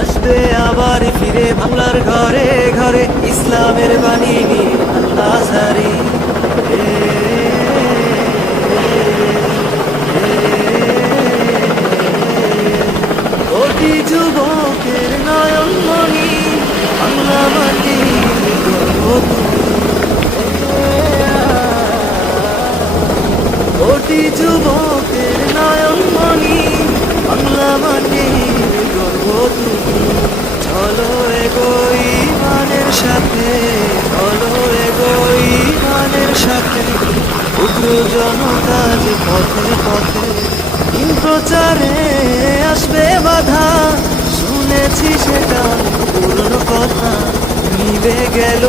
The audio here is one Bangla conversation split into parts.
আসবে আবার ফিরে বাংলার ঘরে ঘরে ইসলামের বাণী নিয়ে আল-আজহারি। কোটি যুবকের নয়ন মণি বাংলা মাটির গর্ব তুমি। কোটি যুবকের নয়ন মণি বাংলা মাটির গর্ব তুমি। চলো এগোই মানের সাথে, চলো এগোই মানের সাথে, উগ্র জনতা যে পথে পথে দিন প্রচারে আসবে বাধা। শুনেছি সেটা পূর্ণ কথা, নিবে গেল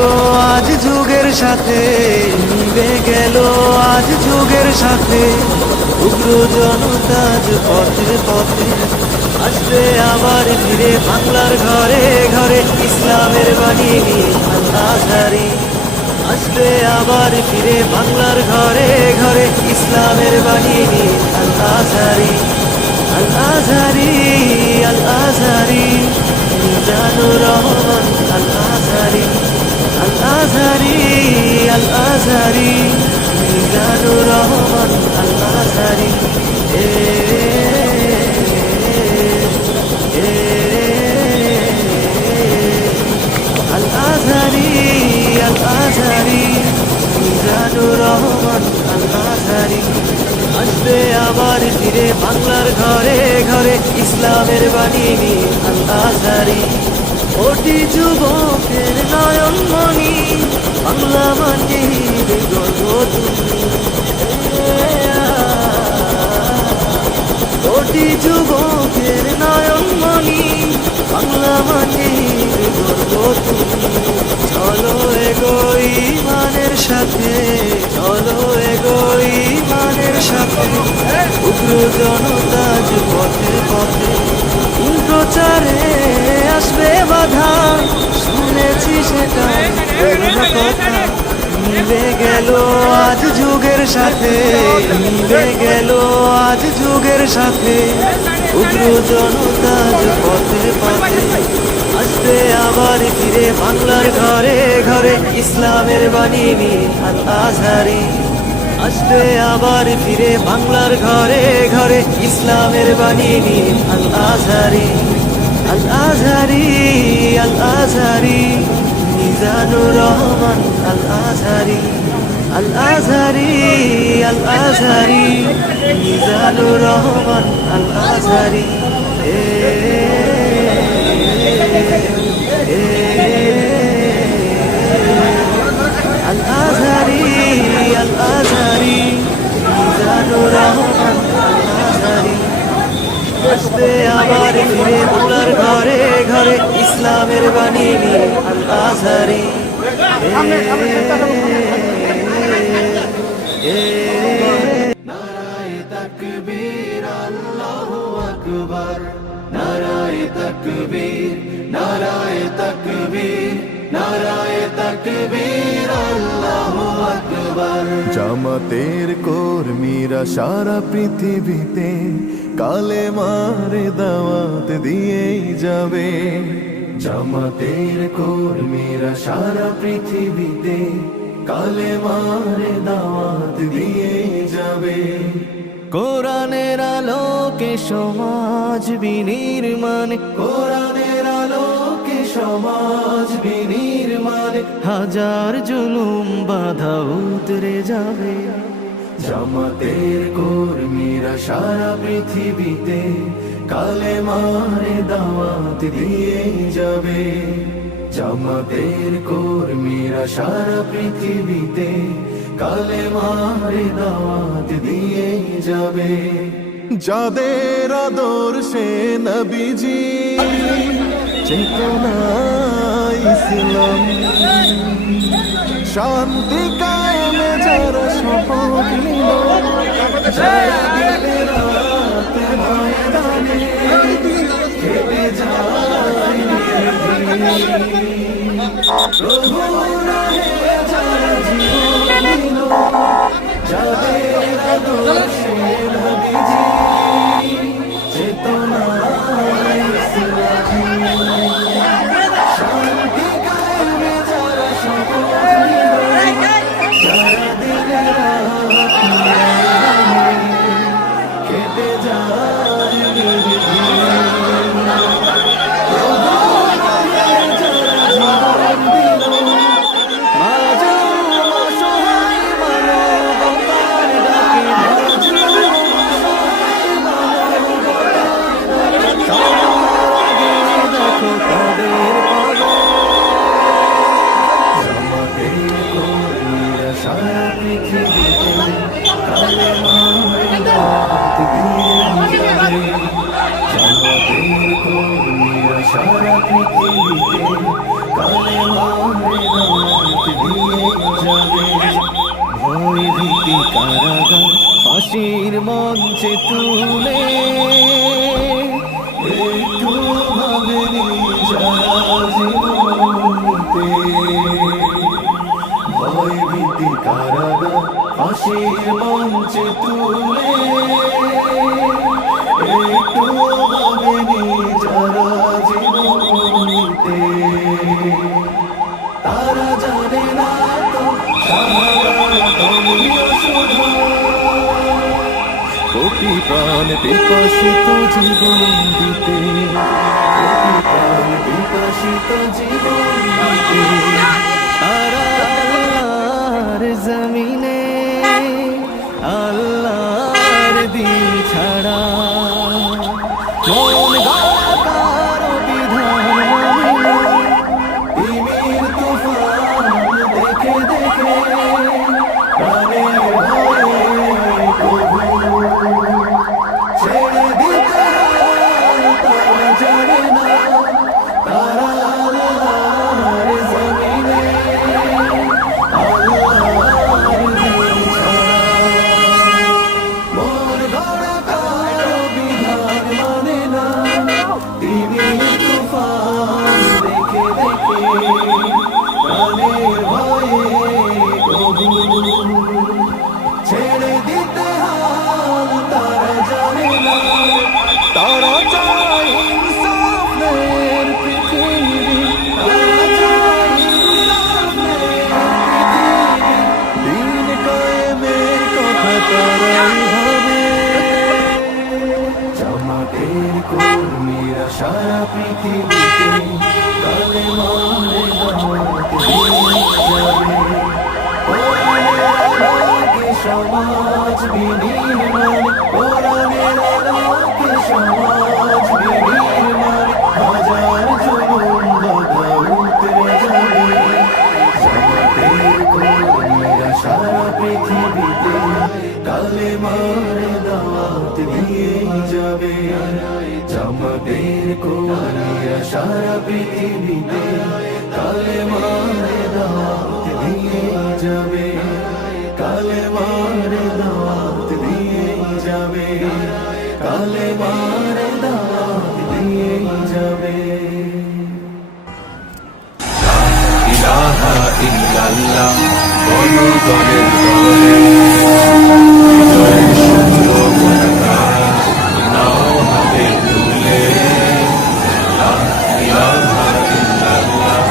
আজ যুগের সাথে, নিবে গেল আজ যুগের সাথে, উগ্র জনতা যে পথে পথে আসবে আবার ফিরে বাংলার ঘরে ঘরে ইসলামের বাণী নিয়ে আল-আজহারি। আসবে আবার ফিরে বাংলার ঘরে ঘরে ইসলামের বাণী নিয়ে আল-আজহারি। আল-আজহারি আল-আজহারি মিজানুর রহমান আল-আজহারি। আল-আজহারি আল-আজহারি মিজানুর রহমান আল-আজহারি। আল-আজহারি আল-আজহারি মিজানুর রহমান আল-আজহারি। আসবে আবার ফিরে বাংলার ঘরে ঘরে ইসলামের বাণী নিয়ে আল-আজহারি। কোটি যুবকের নয়ন মণি বাংলা মাটির গর্ব তুমি। কোটি যুবকের নয়ন মণি বাংলা মাটির গর্ব তুমি। চলো এগোই মানের সাথে, চলো এগোই মানের সাথে, উগ্র জনতা যে পথে পথে দিন প্রচারে আসবে বাধা। শুনেছি সেটা পূর্ণ কথা, মিলে গেল আজ যুগের সাথে, মিলে গেল আজ যুগের সাথে, উগ্র জনতা যে পথে পথে আসবে আবার ফিরে বাংলার ঘরে ঘরে ইসলামের বাণী নিয়ে আল-আজহারি। আসবে আবার ফিরে বাংলার ঘরে ঘরে ইসলামের বাণী নিয়ে আল-আজহারি। আল-আজহারি আল-আজহারি মিজানুর রহমান আল-আজহারি। আল-আজহারি আল-আজহারি মিজানুর রহমান আল-আজহারি। আল-আজহারি আল-আজহারি মিজানুর রহমান আল-আজহারি। আসবে আবার ফিরে বাংলার ঘরে ঘরে ইসলামের বাণী নিয়ে আল-আজহারি। নারায়ে তাকবীর আল্লাহু আকবার, নারায়ে তাকবীর, নারায়ে তাকবীর, নারায়ে তাকবীর আল্লাহু আকবার। জামাতের কর্মীরা সারা পৃথিবীতে কালেমার দাওয়াত দিয়েই যাবে। জামাতের কর্মীরা সারা পৃথিবীতে কালেমার দাওয়াত দিয়েই যাবে। কোরআনের আলোকে সমাজ বিনির্মাণ, কোরআনের আলোকে সমাজ বিনির্মাণ, হাজার জুলুম বাধা উতরে যাবে। জামাতের কর্মীরা সারা পৃথিবীতে কালেমার দাওয়াত দিয়ে যাবে। জামাতের কর্মীরা সারা পৃথিবীতে কালেমার দাওয়াত দিয়ে যাবে। যাদের আদর্শে নবীজি চেতনা ইসলাম, শান্তি কায়েমে যারা শপথ নিল, জয় দিলে রাত ময়দানে কেটে যায় প্রভু রাহে যারা জীবন দিল, যাদের আদর্শে নবীজি চেতনা ইসলাম। সারা পৃথিবীতে কালেমারে দাওয়াত দিয়ে যাবে। ভয় ভীতি কারাগার ফাঁসির মঞ্চে তুলে একটু ভাবেনি যারা জীবনীতে। ভয় ভীতি কারাগার ফাঁসির মঞ্চে তুলে একটু ভাবেনি যারা জীবনীতে। তারা জানে না তো কোটি প্রাণ বিকশিত জীবন দিতে, কোটি প্রাণ বিকশিত জীবন দিতে। তারা আল্লাহর জমিনে আল্লাহর দিন ছাড়া মন গড়া কারো বিধান মানে না। তিমির তুফান দেখে দেখে প্রাণের ভয়ে প্রভু ছেড়ে দিতে হয় তারা জানে না। তারা আল্লাহর জমিনে আল্লাহর দিন ছাড়া মন গড়া কারো বিধান মানে না। তিমির তুফান দেখে দেখে প্রাণের ভয়ে প্রভু ছেড়ে দিতে হয় তারা জানে না। তারা চায় ইনসাফের পৃথিবী, তারা চায় ইনসাফের পৃথিবী। দিন কায়েমের কথা তারাই ভাবে। জামাতের কর্মীরা সারা পৃথিবীতে কালেমারে দাওয়াত দিয়ে যাবে। কোরআনের আলোকে সমাজ বিনির্মাণ, কোরআনের আলোকে সমাজ বিনির্মাণ। হাজার জুলুম বাধা উতরে যাবে। জামাতের কর্মীরা সারা পৃথিবীতে কালেমারে দাওয়াত দিয়ে যাবে। জামাতের কর্মীরা সারা পৃথিবীতে কালেমারে দাওয়াত দিয়ে যাবে। কালেমারে দাওয়াত দিয়ে যাবে। কালেমারে দাওয়াত দিয়ে যাবে। ইলাহা ইল্লাল্লাহ বলো দলে দলে, বিজয় সূর্য পতাকা নাও হাতে তুলে। লা ইলাহা ইল্লাল্লাহ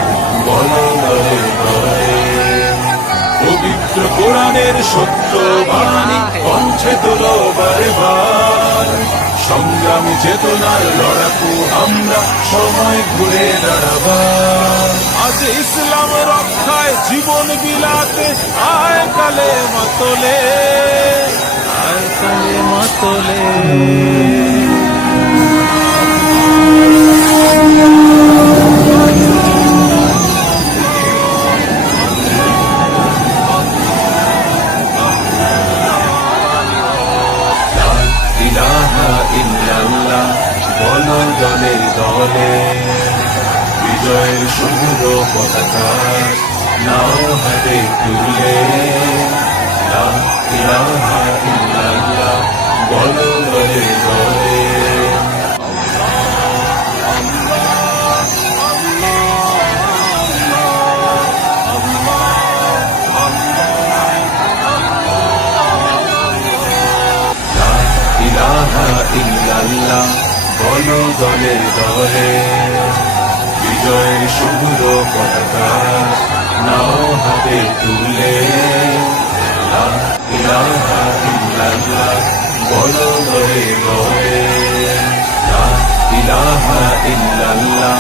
বলো দলে দলে। পবিত্র কোরআনের সত্য বাণী কণ্ঠে তোলো বারে বার। সংগ্রামী চেতনার লড়াকু আমরা, সময় ঘুরে দাঁড়াবার। আজ ইসলাম রক্ষায় জীবন বিলাতে আয় কালে মাতলে, আয় কালে মাতলে। ইলাহা ইল্লাল্লাহ বলো দলে দলে, বিজয়ের শুভ্র পতাকা নাও হাতে তুলে। লা ইলাহা ইল্লাল্লাহ বলো দলে দলে। ইলাহা ইল্লাল্লাহ বলো দলে দলে, বিজয়ের শুভ্র পতাকা নাও হাতে তুলে। লা ইলাহা ইল্লাল্লাহ বলো দলে দলে। লা ইলাহা ইল্লাল্লাহ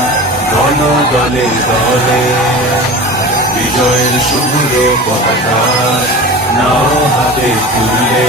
বলো দলে দলে, বিজয়ের শুভ্র পতাকা নাও হাতে তুলে।